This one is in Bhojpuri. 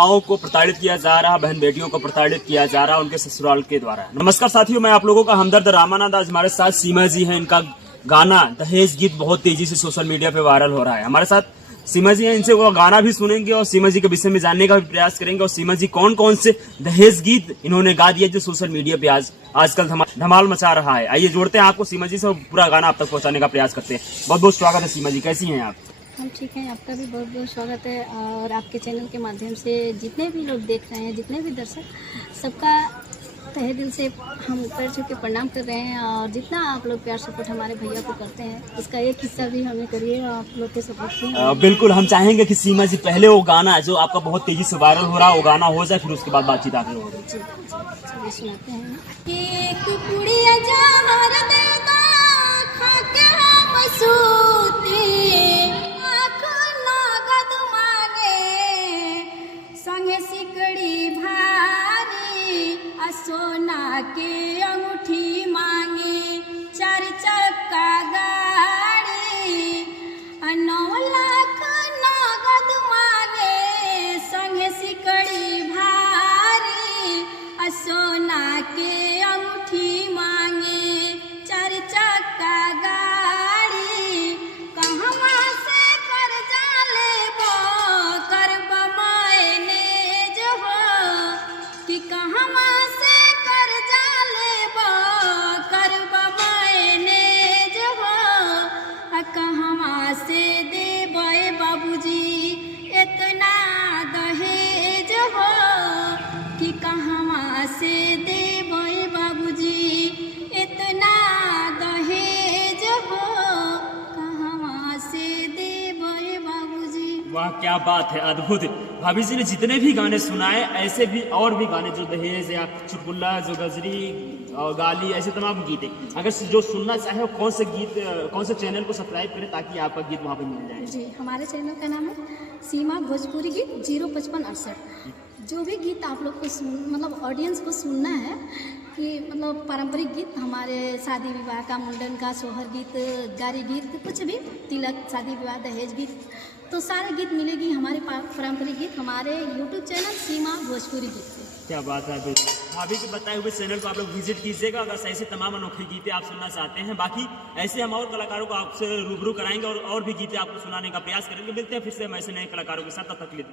माओं को प्रताड़ित किया जा रहा, बहन बेटियों को प्रताड़ित किया जा रहा उनके ससुराल के द्वारा। नमस्कार साथियों, मैं आप लोगों का हमदर्द रामानंद। आज हमारे साथ सीमा जी हैं। इनका गाना दहेज गीत बहुत तेजी से सोशल मीडिया पे वायरल हो रहा है। हमारे साथ सीमा जी हैं, इनसे वो गाना भी सुनेंगे और सीमा जी के विषय में जानने का भी प्रयास करेंगे। और सीमा जी कौन कौन से दहेज गीत इन्होंने गा दिया जो सोशल मीडिया पे आजकल धमाल मचा रहा है। आइए जोड़ते हैं आपको सीमा जी से, पूरा गाना आप तक पहुंचाने का प्रयास करते हैं। बहुत बहुत स्वागत है सीमा जी, कैसी हैं आप? हम ठीक हैं, आपका भी बहुत बहुत स्वागत है। और आपके चैनल के माध्यम से जितने भी लोग देख रहे हैं, जितने भी दर्शक, सबका तहे दिल से हम पैर छू के प्रणाम कर रहे हैं। और जितना आप लोग प्यार सपोर्ट हमारे भैया को करते हैं, उसका एक हिस्सा भी हमें करिए। आप लोग के सपोर्ट से बिल्कुल हम चाहेंगे कि सीमा जी पहले वो गाना जो आपका बहुत तेजी से वायरल हो रहा है वो गाना हो जाए, फिर उसके बाद बातचीत आगे होगी। चलिए सुनाते हैं। सोना के अंगूठी मांगे, 4 चक्का गाड़ी, 9 लाख नगद मांगे, संगे सिकड़ी भारी, सोना के अंगूठी मांगे, 4 चक्का गाड़ी। कहवा से कर्जा लेबो, करब मैनेज हो, कि कहवा कहवा से देबे बाबूजी इतना दहेज हो, कि कहवा से देबे बाबूजी इतना दहेज हो, कहवा से देबे बाबूजी। वाह क्या बात है, अद्भुत। भाभी जी ने जितने भी गाने सुनाए, ऐसे भी और भी गाने जो दहेज या चुटकुल्ला, जो गजरी और गाली, ऐसे तमाम गीत है। अगर जो सुनना चाहे कौन से गीत, कौन से चैनल को सब्सक्राइब करें ताकि आपका गीत वहाँ पे मिल जाए? जी, हमारे चैनल का नाम है सीमा भोजपुरी गीत 05568। जो भी गीत आप लोग को मतलब ऑडियंस को सुनना है, कि मतलब पारंपरिक गीत, हमारे शादी विवाह का, मुंडन का, सोहर गीत, गारी गीत, कुछ भी, तिलक, शादी विवाह, दहेज गीत, तो सारे गीत मिलेगी हमारे पारंपरिक गीत हमारे यूट्यूब चैनल सीमा भोजपुरी गीत पे। क्या बात है। भाभी के बताए हुए चैनल को आप लोग विजिट कीजिएगा अगर ऐसे तमाम अनोखे गीतें आप सुनना चाहते हैं। बाकी ऐसे हम और कलाकारों को आपसे रूबरू कराएंगे और भी गीतें आपको सुनाने का प्रयास करेंगे। मिलते हैं फिर से हम ऐसे नए कलाकारों के साथ, तब तक